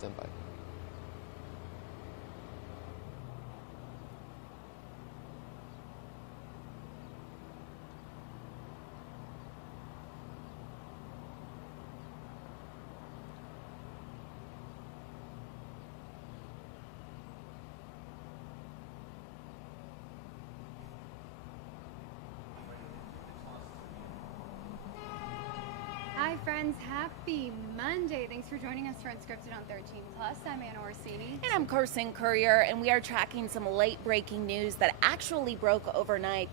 Stand by. Hi friends, happy Monday. Thanks for joining us for Unscripted on 13 Plus. I'm Anna Orsini. And I'm Carson Courier, and we are tracking some late breaking news that actually broke overnight.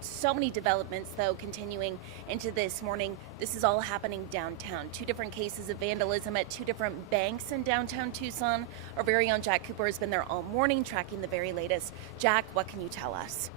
So many developments, though, continuing into this morning. This is all happening downtown. 2 different cases of vandalism at 2 different banks in downtown Tucson. Our very own Jack Cooper has been there all morning tracking the very latest. Jack, what can you tell us?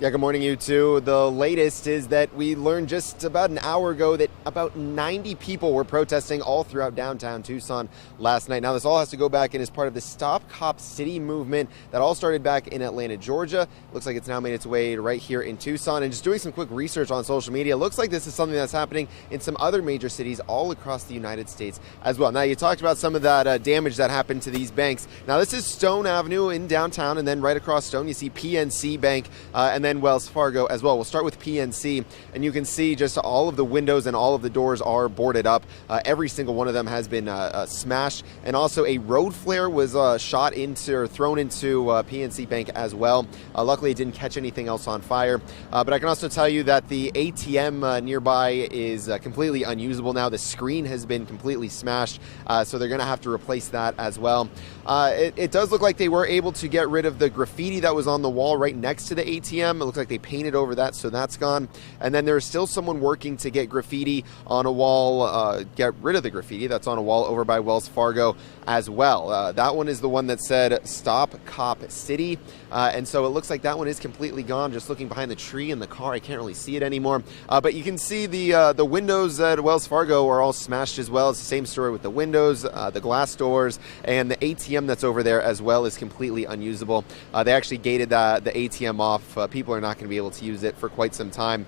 Yeah, good morning, you two. The latest is that we learned just about an hour ago that about 90 people were protesting all throughout downtown Tucson last night. Now, this all has to go back and is part of the Stop Cop City movement that all started back in Atlanta, Georgia. Looks like it's now made its way right here in Tucson. And just doing some quick research on social media, looks like this is something that's happening in some other major cities all across the United States as well. Now, you talked about some of that damage that happened to these banks. Now, this is Stone Avenue in downtown, and then right across Stone, you see PNC Bank, and then Wells Fargo as well. We'll start with PNC, and you can see just all of the windows and all of the doors are boarded up. Every single one of them has been smashed, and also a road flare was shot into or thrown into PNC Bank as well. Luckily, it didn't catch anything else on fire, but I can also tell you that the ATM nearby is completely unusable now. The screen has been completely smashed, so they're going to have to replace that as well. It does look like they were able to get rid of the graffiti that was on the wall right next to the ATM. It looks like they painted over that, so that's gone. And then there's still someone working to get graffiti on a wall, get rid of the graffiti that's on a wall over by Wells Fargo as well. That one is the one that said Stop Cop City, and so it looks like that one is completely gone. Just looking behind the tree in the car, I can't really see it anymore, but you can see the windows at Wells Fargo are all smashed as well. It's the same story with the windows, the glass doors, and the ATM that's over there as well is completely unusable. They actually gated the ATM off. People are not going to be able to use it for quite some time.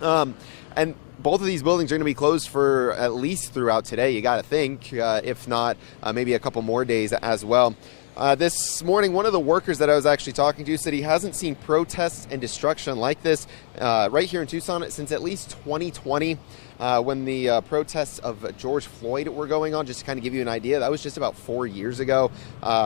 And both of these buildings are going to be closed for at least throughout today, you got to think, if not maybe a couple more days as well. This morning, one of the workers that I was actually talking to said he hasn't seen protests and destruction like this right here in Tucson since at least 2020. When the protests of George Floyd were going on, just to kind of give you an idea, that was just about 4 years ago.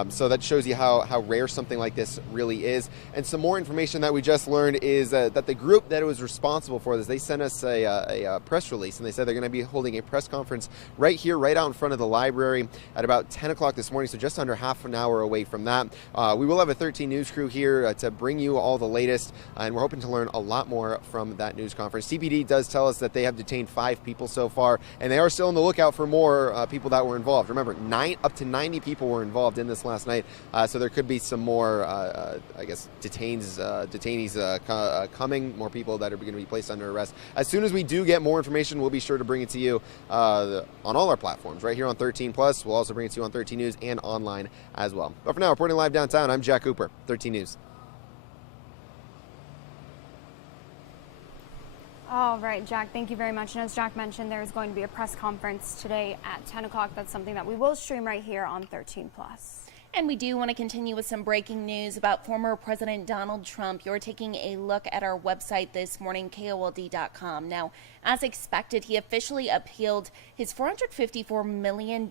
So that shows you how rare something like this really is. And some more information that we just learned is that the group that was responsible for this, they sent us a press release, and they said they're going to be holding a press conference right here, right out in front of the library at about 10 o'clock this morning, so just under half an hour away from that. We will have a 13 News crew here to bring you all the latest, and we're hoping to learn a lot more from that news conference. CPD does tell us that they have detained 5 people so far, and they are still on the lookout for more people that were involved. Remember, up to 90 people were involved in this last night, so there could be some more, I guess, detainees coming, more people that are going to be placed under arrest. As soon as we do get more information, we'll be sure to bring it to you on all our platforms, right here on 13 Plus. We'll also bring it to you on 13 News and online as well. But for now, reporting live downtown, I'm Jack Cooper, 13 News. All right, Jack, thank you very much. And as Jack mentioned, there is going to be a press conference today at 10 o'clock. That's something that we will stream right here on 13 Plus. And we do want to continue with some breaking news about former President Donald Trump. You're taking a look at our website this morning, KOLD.com. Now, as expected, he officially appealed his $454 million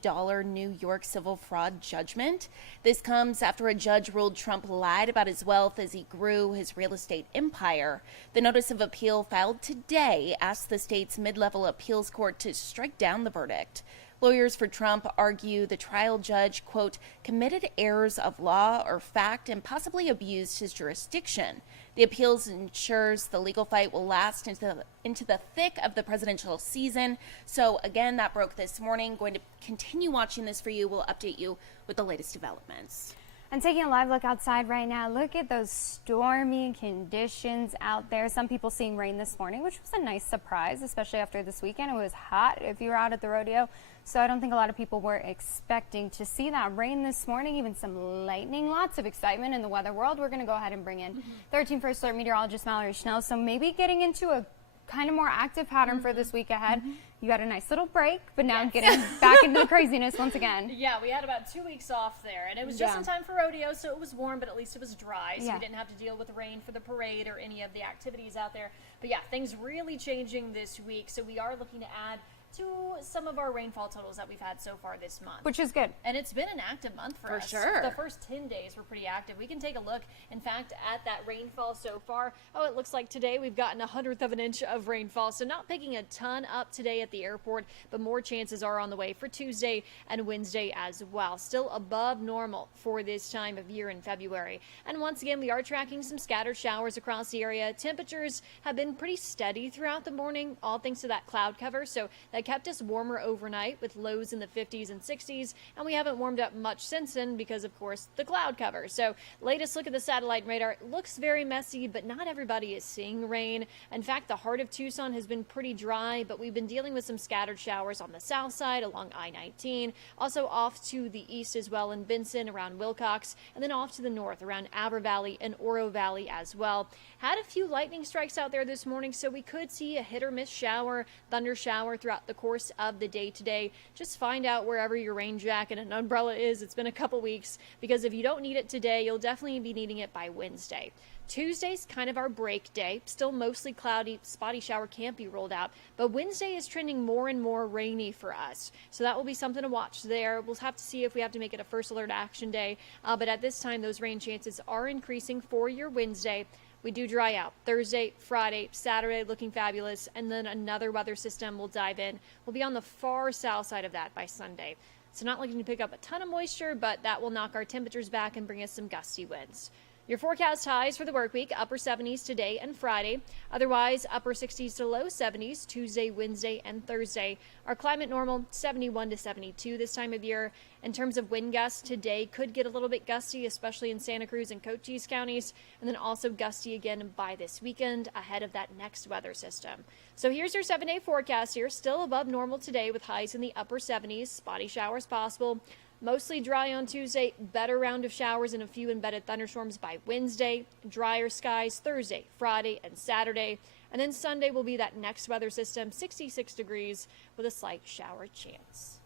New York civil fraud judgment. This comes after a judge ruled Trump lied about his wealth as he grew his real estate empire. The notice of appeal filed today asked the state's mid-level appeals court to strike down the verdict. Lawyers for Trump argue the trial judge, quote, committed errors of law or fact and possibly abused his jurisdiction. The appeals ensures the legal fight will last into the thick of the presidential season. So again, that broke this morning. Going to continue watching this for you. We'll update you with the latest developments. And taking a live look outside right now, look at those stormy conditions out there. Some people seeing rain this morning, which was a nice surprise, especially after this weekend. It was hot if you were out at the rodeo. So I don't think a lot of people were expecting to see that rain this morning, even some lightning, lots of excitement in the weather world. We're going to go ahead and bring in 13 First Alert meteorologist Mallory Schnell. So maybe getting into a kind of more active pattern for this week ahead. You had a nice little break, but now getting back into the craziness once again. Yeah, we had about 2 weeks off there, and it was just in time for rodeo, so it was warm, but at least it was dry, so we didn't have to deal with the rain for the parade or any of the activities out there. But yeah, things really changing this week, so we are looking to add to some of our rainfall totals that we've had so far this month. Which is good. And it's been an active month for us. Sure. The first 10 days were pretty active. We can take a look, in fact, at that rainfall so far. Oh, it looks like today we've gotten 1/100 of an inch of rainfall, so not picking a ton up today at the airport, but more chances are on the way for Tuesday and Wednesday as well. Still above normal for this time of year in February. And once again, we are tracking some scattered showers across the area. Temperatures have been pretty steady throughout the morning, all thanks to that cloud cover, so that kept us warmer overnight with lows in the 50s and 60s, and we haven't warmed up much since then because, of course, the cloud cover. So latest look at the satellite radar, it looks very messy, but not everybody is seeing rain. In fact, the heart of Tucson has been pretty dry, but we've been dealing with some scattered showers on the south side along I-19, also off to the east as well in Benson around Wilcox, and then off to the north around Aber Valley and Oro Valley as well. Had a few lightning strikes out there this morning, so we could see a hit or miss shower, thunder shower throughout the course of the day today. Just find out wherever your rain jacket and umbrella is. It's been a couple weeks, because if you don't need it today, you'll definitely be needing it by Wednesday. Tuesday's kind of our break day. Still mostly cloudy, spotty shower can't be ruled out, but Wednesday is trending more and more rainy for us. So that will be something to watch there. We'll have to see if we have to make it a first alert action day, but at this time, those rain chances are increasing for your Wednesday. We do dry out Thursday, Friday, Saturday, looking fabulous, and then another weather system will dive in. We'll be on the far south side of that by Sunday. So not looking to pick up a ton of moisture, but that will knock our temperatures back and bring us some gusty winds. Your forecast highs for the work week, upper 70s today and Friday. Otherwise, upper 60s to low 70s Tuesday, Wednesday, and Thursday. Our climate normal, 71 to 72 this time of year. In terms of wind gusts, today could get a little bit gusty, especially in Santa Cruz and Cochise counties, and then also gusty again by this weekend ahead of that next weather system. So here's your 7-day forecast here. Still above normal today with highs in the upper 70s, spotty showers possible. Mostly dry on Tuesday, better round of showers and a few embedded thunderstorms by Wednesday. Drier skies Thursday, Friday, and Saturday. And then Sunday will be that next weather system, 66 degrees with a slight shower chance.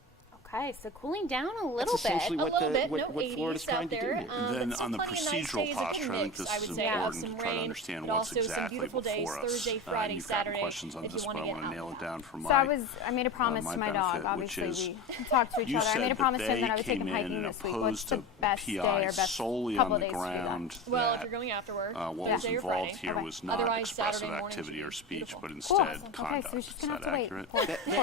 Okay, so cooling down a little That's essentially bit. what Florida's trying to do. And then on the procedural posture, I think this is important to try to understand what's exactly before us. Thursday, Friday, You've Saturday, got questions on this, but I want to nail it down for So my I made a promise my to my dog, benefit, which obviously. is We talked to each you other. I said made a promise to him that I would take him they came in hiking and this week. What's opposed the to best day or PI best solely couple on the days to do that? ground Well, if that you're going afterward, what was Thursday or involved Friday. here Okay. was not Otherwise, expressive Saturday morning activity should or be speech, beautiful. but Cool. instead Okay, conduct. so we're just Is gonna that have to wait. accurate?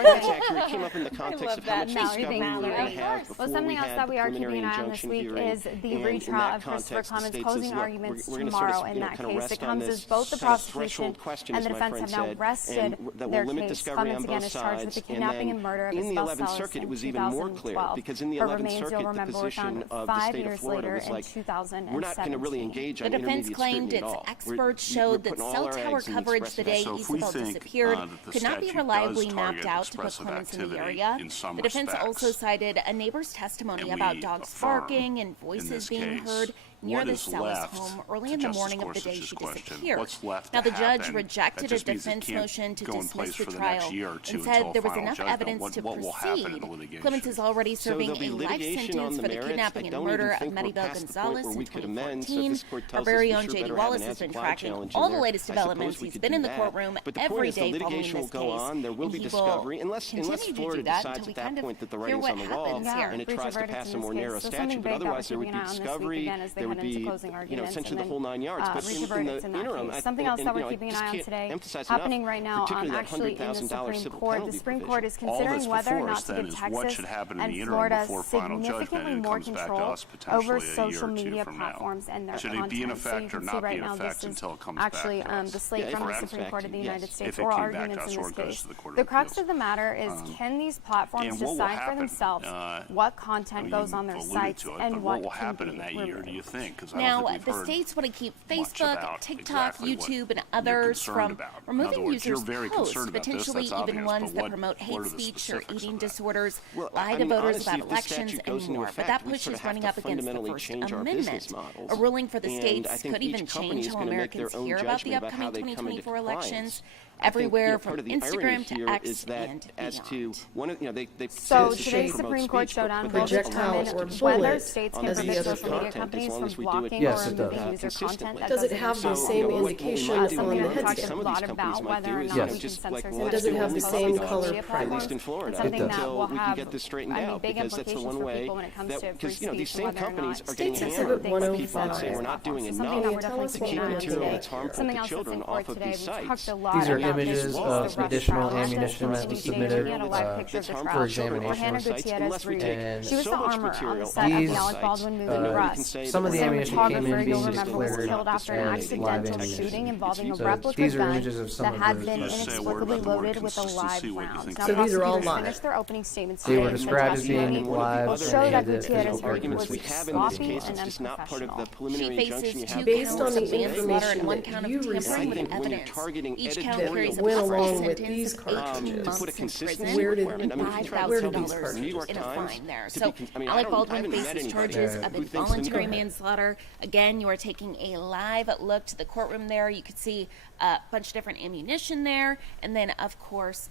That's accurate. It came up in the context love of how that. much No, discovery we thank were you. going to have before Well, something we else had that the we are keeping preliminary an eye on injunction this week hearing. is the And in retrial that of Christopher context, the Clemens' state closing says, look, arguments we're gonna tomorrow sort of, in that kind of case. rest It on comes this as both the kind of prosecution threshold question, and as the my defense friend have now said, rested and that their will limit case. discovery Clemens on again both is charged with the sides. kidnapping And and murder of then his in the spouse 11th Alice Circuit, in it was even more clear 2012. because in the Her 11th remains, you'll Circuit, the remember, were position found of the 5 state of years Florida later was in like, 2017. we're not going to really engage on The defense intermediate claimed scrutiny its at all. experts We're showed that putting all cell our tower eggs in the coverage the day So if we Isabel think disappeared that the could not be statute reliably does mapped target out to put expressive Clemens in the activity area. in some The defense respects, also cited a neighbor's testimony and about we dogs affirm barking and in voices this being case, heard near what the is Sellis left home early to in the Justice morning of the day Gorsuch's she question? disappeared. What's left Now, to the judge happen? rejected That a just means it defense can't motion to go in dismiss place the for the next trial year or two and until said a there was final enough judgment. evidence to What will happen in proceed. the litigation? Clemens is already So serving there'll be a life litigation on sentence the for the merits. kidnapping I and don't murder even of think we're Maribel past the point Gonzalez where in we could amend. So if 2014. this court Our tells us very we own sure J.D. better have Wallace an has been as-applied tracking challenge all in the there, latest I suppose developments. we He's could been do in the that. courtroom But the point every is the day following litigation will this go case. on. There will and be he discovery will unless continue to Florida do that decides until we at that kind of point that the hear writing's what on the wall happens here. and it Reach a tries to verdict pass in a more this narrow case. So statute. something But big that we're otherwise there would keeping be an eye on this week discovery, again as they there would head into be closing arguments, essentially the and whole 9 yards. But reach a in verdict the in that interim, case. Something else that we're keeping an eye on today, happening right now, actually in the Supreme Court. The Supreme Court is All considering that's whether or before not us to then give is what Texas should happen in and the interim Florida before final judgment, significantly and it more comes back to control us potentially over a year social or two media from now. platforms and their Should it content. be in So you effect or can see not right be in now effect this is until it comes back actually to us? the slate Yeah, from the correct. Supreme Court of the Yes. United If States it oral came back to arguments us in or this it goes case. to the Court of The crux Appeals. of the matter is can these platforms and what will decide for happen? themselves what content goes on their alluded sites to it, and but what will can happen be in that year, do you removed? think? 'Cause I don't Now, think we've the heard states want to keep much Facebook, about TikTok, exactly what YouTube, and you're others concerned from about. In other removing words, you're users' very posts, concerned about this, potentially that's even obvious, ones but that what promote hate are the speech or specifics eating of that? disorders, Well, lie I mean, to voters honestly, about if this elections, statute goes and into more. But effect, that we push sort is of have running to up against the fundamentally First change our Amendment. business models. A ruling for the And states I think could even each company change is how going to make Americans their own hear about the judgment about how upcoming they come into 2024 compliance. elections. everywhere from part of the Instagram irony to here X is that and as to beyond. one of they So say today's promote Supreme Court speech, showdown but will they projectile determine or whether bullet states on can the prohibit other social media content, as companies long from as we do it blocking Yes, or it removing does. user content that Does it doesn't have the involve same video. indication Something on we the haven't talked headset? a lot about whether or not we can just censor like some we'll of Does it the have the social same media color platforms. primer? at least in Florida, It's something It that does. until will we can have, get this straightened I mean, out, big because that's the implications one for way people when it comes to free because these speech same and whether or companies not are getting states Exhibit hammered by 105. people that say we're not doing something enough that we're definitely to keeping keep an eye on material today. that's harmful Something to else that's children in off court of today. these We talked sites. a lot These are about images this of the additional trial. ammunition that was submitted We had a live picture of the trial for examination. Hannah sites, Gutierrez unless we take Reed. She was so the much armor on the material set of the These, Alec Baldwin movie then we can Rust. say some of the The ammunition came in cinematographer, being you'll remember, was declared killed after an as live accidental ammunition. shooting involving a So replica these are gun images of some that of had the been guns. inexplicably loaded with a live round. Now, So these are all prosecutors live. finished their opening statements They today were and said described as testimony being live, will and show they that had the Gutierrez physical arguments we was have in this sloppy case, and it's just not part of the unprofessional. She preliminary injunction you faces have. two Based counts on of the manslaughter and information one that count of you tampering received, with when you're evidence. targeting Each edited count that carries a went possible along with sentence these of 18 cartridges. to put a months in consistency prison Where did- requirement. I mean, if you try to where tell did these the New cartridges York in a Times fine there. to So be, I mean, Alec I Baldwin haven't met faces anybody charges Yeah. of who thinks the involuntary New- manslaughter. Again, you are taking a live look to the courtroom there. You could see a bunch of different ammunition there. And then, of course,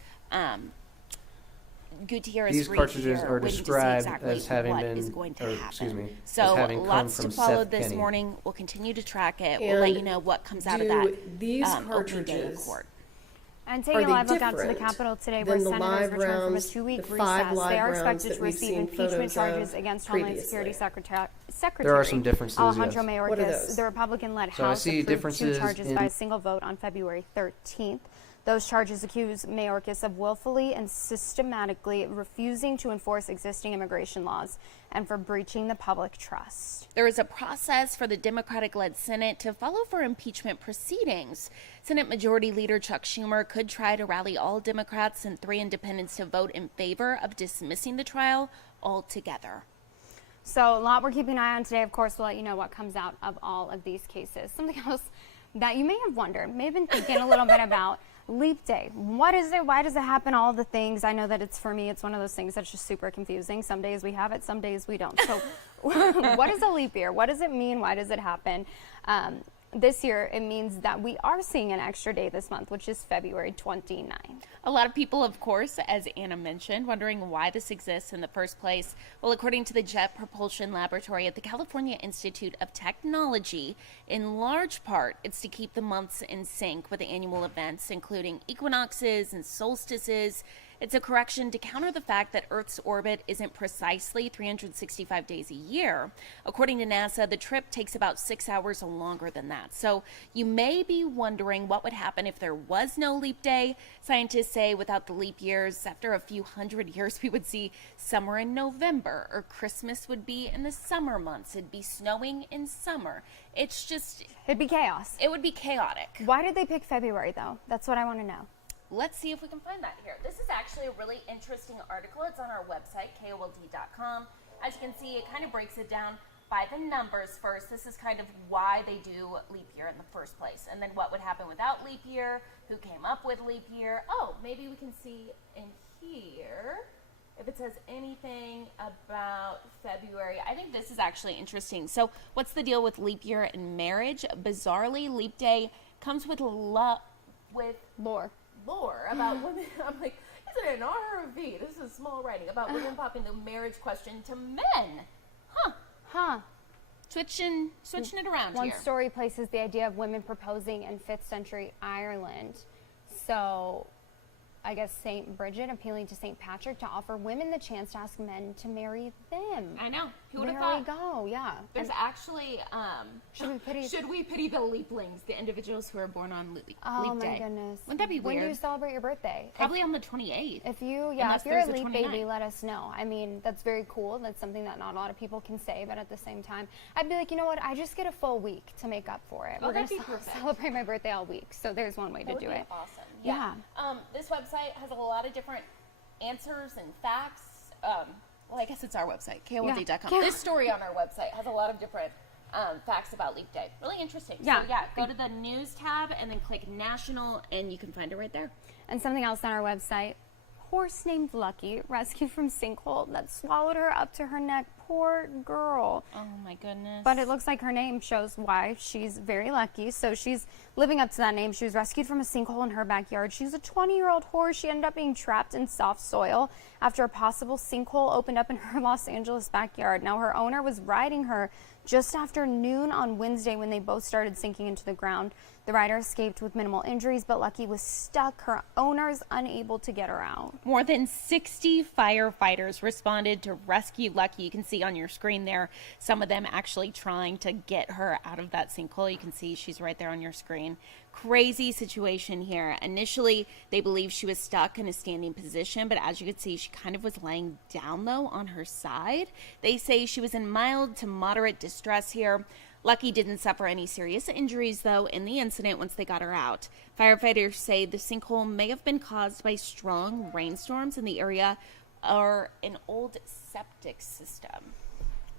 Gutierrez These Reed cartridges here are waiting to see described exactly as having what been, is going to or, happen. excuse me, So as having come lots to from follow Seth this Kenny. morning. We'll continue to track it. We'll let you know what comes out of that These opening day of cartridges court. And Are taking a they live look out to the different Capitol today, than where the senators live return from a rounds, 2-week the 5 recess. live They are rounds expected that to we've receive seen impeachment photos charges of against Homeland previously? Security Secretary There are some differences, Alejandro yes. What are Mayorkas. those? The Republican-led So I House see approved 2 differences charges in- by a single vote on February 13th. Those charges accuse Mayorkas of willfully and systematically refusing to enforce existing immigration laws and for breaching the public trust. There is a process for the Democratic-led Senate to follow for impeachment proceedings. Senate Majority Leader Chuck Schumer could try to rally all Democrats and 3 independents to vote in favor of dismissing the trial altogether. So a lot we're keeping an eye on today. Of course, we'll let you know what comes out of all of these cases. Something else that you may have wondered, may have been thinking a little bit about. Leap day. What is it? Why does it happen? All the things. I know that it's, for me, it's one of those things that's just super confusing. Some days we have it, some days we don't. So what is a leap year? What does it mean? Why does it happen? This year, it means that we are seeing an extra day this month, which is February 29th. A lot of people, of course, as Anna mentioned, wondering why this exists in the first place. Well, according to the Jet Propulsion Laboratory at the California Institute of Technology, in large part, it's to keep the months in sync with the annual events, including equinoxes and solstices. It's a correction to counter the fact that Earth's orbit isn't precisely 365 days a year. According to NASA, the trip takes about 6 hours longer than that. So you may be wondering what would happen if there was no leap day. Scientists say without the leap years, after a few hundred years, we would see summer in November, or Christmas would be in the summer months. It'd be snowing in summer. It's just... It'd be chaos. It would be chaotic. Why did they pick February, though? That's what I want to know. Let's see if we can find that here. This is actually a really interesting article. It's on our website, KOLD.com. As you can see, it kind of breaks it down by the numbers first. This is kind of why they do leap year in the first place. And then what would happen without leap year, who came up with leap year. Oh, maybe we can see in here if it says anything about February. I think this is actually interesting. So what's the deal with leap year and marriage? Bizarrely, leap day comes with lore about women. I'm like, is it an R or a V? This is small writing about women popping the marriage question to men. Huh. Switching it around One here. story places the idea of women proposing in 5th century Ireland. So I guess St. Bridget appealing to St. Patrick to offer women the chance to ask men to marry them. I know. Who would have There we thought? go, yeah. There's actually, Should we pity the leaplings, the individuals who are born on leap Oh day? my goodness. Wouldn't that be When do you weird? celebrate your birthday? Probably on the 28th. If you're Unless a there's a leap 29th. baby, let us know. I mean, that's very cool. That's something that not a lot of people can say, but at the same time, I'd be like, you know what? I just get a full week to make up for it. Oh, We're that'd gonna be perfect. celebrate my birthday all week. So there's one way to That would do be it. awesome. Yeah. This website has a lot of different answers and facts. Well, I guess it's our website, KOLD.com. Yeah. This story on our website has a lot of different facts about Leap Day. Really interesting. Yeah. So, go to the news tab and then click national, and you can find it right there. And something else on our website. Horse named Lucky rescued from sinkhole that swallowed her up to her neck. Poor girl. Oh my goodness. But it looks like her name shows why she's very lucky. So she's living up to that name. She was rescued from a sinkhole in her backyard. She's a 20-year-old horse. She ended up being trapped in soft soil after a possible sinkhole opened up in her Los Angeles backyard. Now, her owner was riding her just after noon on Wednesday when they both started sinking into the ground. The rider escaped with minimal injuries, but Lucky was stuck. Her owner's unable to get her out. More than 60 firefighters responded to rescue Lucky. You can see on your screen there some of them actually trying to get her out of that sinkhole. You can see she's right there on your screen. Crazy situation here. Initially, they believed she was stuck in a standing position, but as you can see, she kind of was laying down, though, on her side. They say she was in mild to moderate distress here. Lucky didn't suffer any serious injuries, though, in the incident once they got her out. Firefighters say the sinkhole may have been caused by strong rainstorms in the area or an old septic system.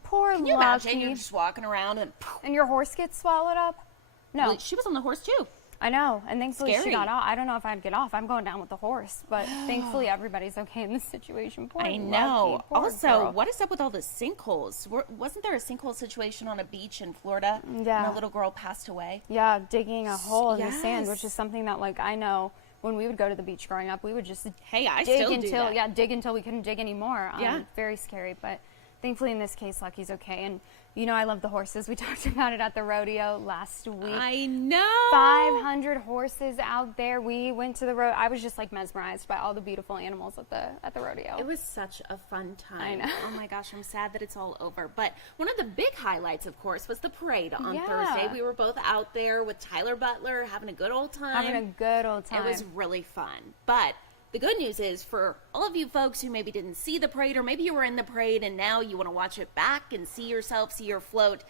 Poor Can you Lucky. imagine you're just walking around And your horse gets swallowed up? No. Well, she was on the horse, too. I know, and thankfully Scary. she got off. I don't know if I'd get off. I'm going down with the horse, but thankfully everybody's okay in this situation. Poor I know. Lucky, poor Also, girl. what is up with all the sinkholes? Wasn't there a sinkhole situation on a beach in Florida? Yeah. And a little girl passed away? Yeah, digging a hole in the sand, Yes. which is something that, like, I know when we would go to the beach growing up, we would just Hey, I dig still do until that. dig until we couldn't dig anymore. Yeah. Very scary, but thankfully in this case, Lucky's okay. And you know, I love the horses. We talked about it at the rodeo last week. I know. 500 horses out there. We went to the road. I was just like mesmerized by all the beautiful animals at the rodeo. It was such a fun time. I know. Oh my gosh, I'm sad that it's all over. But one of the big highlights, of course, was the parade on Yeah. Thursday. We were both out there with Tyler Butler having a good old time. Having a good old time. It was really fun. But the good news is for all of you folks who maybe didn't see the parade, or maybe you were in the parade and now you want to watch it back and see yourself, see your float,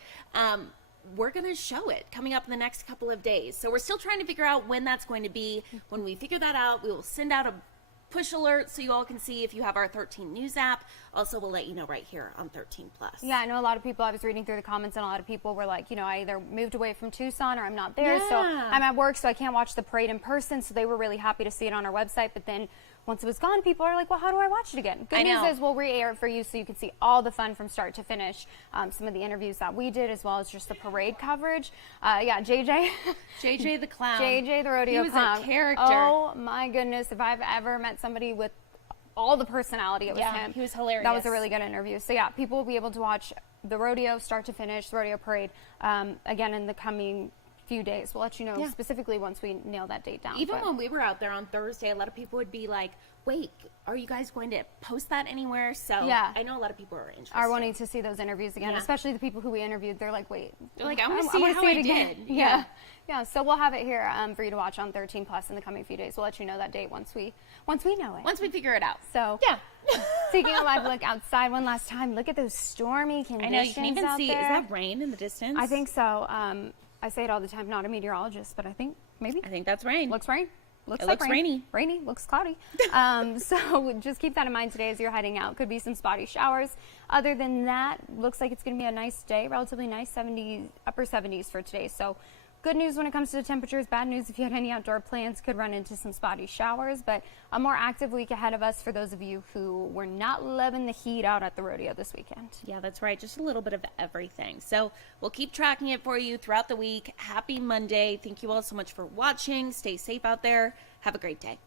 we're going to show it coming up in the next couple of days. So we're still trying to figure out when that's going to be. When we figure that out, we will send out a push alert so you all can see if you have our 13 News app. Also, we'll let you know right here on 13 Plus. Yeah, I know a lot of people, I was reading through the comments, and a lot of people were like, you know, I either moved away from Tucson or I'm not there, so Yeah. I'm at work, so I can't watch the parade in person, so they were really happy to see it on our website, but then once it was gone, people are like, well, how do I watch it again? Good I news know. is we'll re-air it for you so you can see all the fun from start to finish, some of the interviews that we did, as well as just the parade coverage. Yeah, JJ. JJ the Clown. JJ the Rodeo He was Clown. a character. Oh, my goodness. If I've ever met somebody with all the personality, it was Yeah, him. he was hilarious. That was a really good interview. So yeah, people will be able to watch the rodeo start to finish, the rodeo parade, again in the coming few days. We'll let you know specifically once we nail that date down. Even but- when we were out there on Thursday, a lot of people would be like, wait, are you guys going to post that anywhere? So Yeah. I know a lot of people are interested. are wanting to see those interviews again, Yeah. especially the people who we interviewed. They're like, wait. They're like, I want to see wanna how I did. Yeah. Yeah. So we'll have it here for you to watch on 13 Plus in the coming few days. We'll let you know that date once we know it. Once we figure it out. So Yeah. taking a live look outside one last time. Look at those stormy I conditions know, you can even out see, there. is that rain in the distance? I think so. I say it all the time. Not a meteorologist, but I think maybe. I think that's rain. Looks rain. Looks It like looks rain. rainy. Rainy. Looks cloudy. So just keep that in mind today as you're heading out. Could be some spotty showers. Other than that, looks like it's going to be a nice day. Relatively nice 70s, upper 70s for today. So good news when it comes to the temperatures. Bad news if you had any outdoor plans, could run into some spotty showers. But a more active week ahead of us for those of you who were not loving the heat out at the rodeo this weekend. Yeah, that's right. Just a little bit of everything. So we'll keep tracking it for you throughout the week. Happy Monday. Thank you all so much for watching. Stay safe out there. Have a great day.